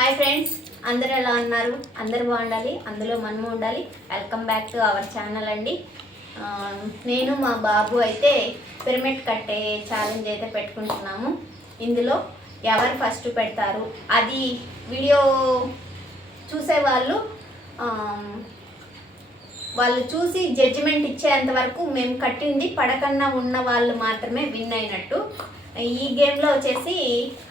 Hi friends అందరు ఎలా ఉన్నారు? అందరు బాగుండాలి అందులో మనము ఉండాలి. Welcome back to our channel అండి. నేను మా బాబు అయితే పిరమిడ్ కట్టే ఛాలెంజ్ అయితే పెట్టుకుంటున్నాము. ఇందులో ఎవరు ఫస్ట్ పెడతారు? అది వీడియో చూసేవాళ్ళు వాళ్ళు వాళ్ళు చూసి జడ్జిమెంట్ ఇచ్చేంత వరకు మేము కట్టింది పడకన్నా ఉన్న వాళ్ళు మాత్రమే విన్ అయినట్టు. ఈ గేమ్లో వచ్చేసి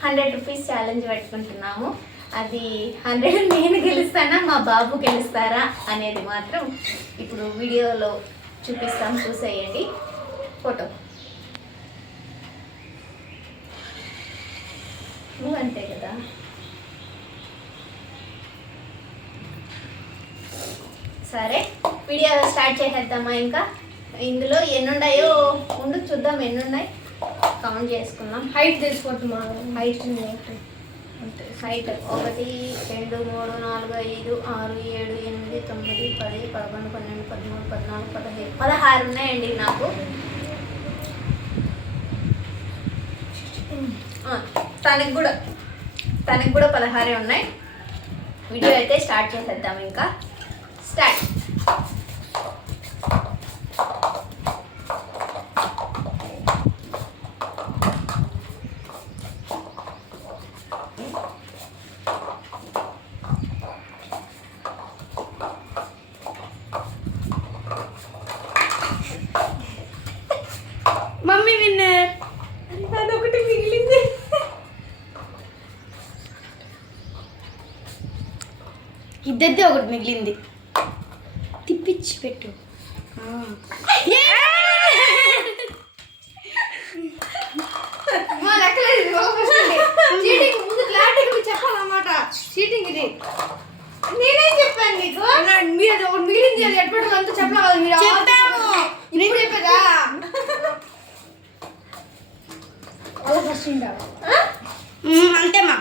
హండ్రెడ్ రూపీస్ ఛాలెంజ్ పెట్టుకుంటున్నాము. అది హండ్రెడ్ నేను గెలుస్తానా మా బాబు గెలుస్తారా అనేది మాత్రం ఇప్పుడు వీడియోలో చూపిస్తాం చూసేయండి. ఫోటో. నువ్వు అంతే కదా? సరే వీడియో స్టార్ట్ చేసేద్దామా ఇంకా? ఇందులో ఎన్ని ఉన్నాయో ఉండు చూద్దాం ఎన్ని ఉన్నాయి కౌంట్ చేసుకుందాం. హైట్ తెలుసుకుంటున్నా హైట్ హైట్ ఒకటి రెండు మూడు నాలుగు ఐదు ఆరు ఏడు ఎనిమిది తొమ్మిది పది పదకొండు పన్నెండు పదమూడు పద్నాలుగు పదహైదు పదహారు ఉన్నాయండి నాకు. తనకి కూడా తనకి కూడా పదహారే ఉన్నాయి. వీడియో అయితే స్టార్ట్ చేసేద్దాం ఇంకా. Start mummy winner. అదొకటి మిగిలింది. ఇద్దరిది ఒకటి మిగిలింది. తిప్పించి పెట్టు. చెప్పాలన్నమాట. చీటింగ్ ఇది. నేనేం చెప్పాను నీకు మీరు అది ఒకటి మిగిలింది అది మీరు ఫస్ట్ అంతేమా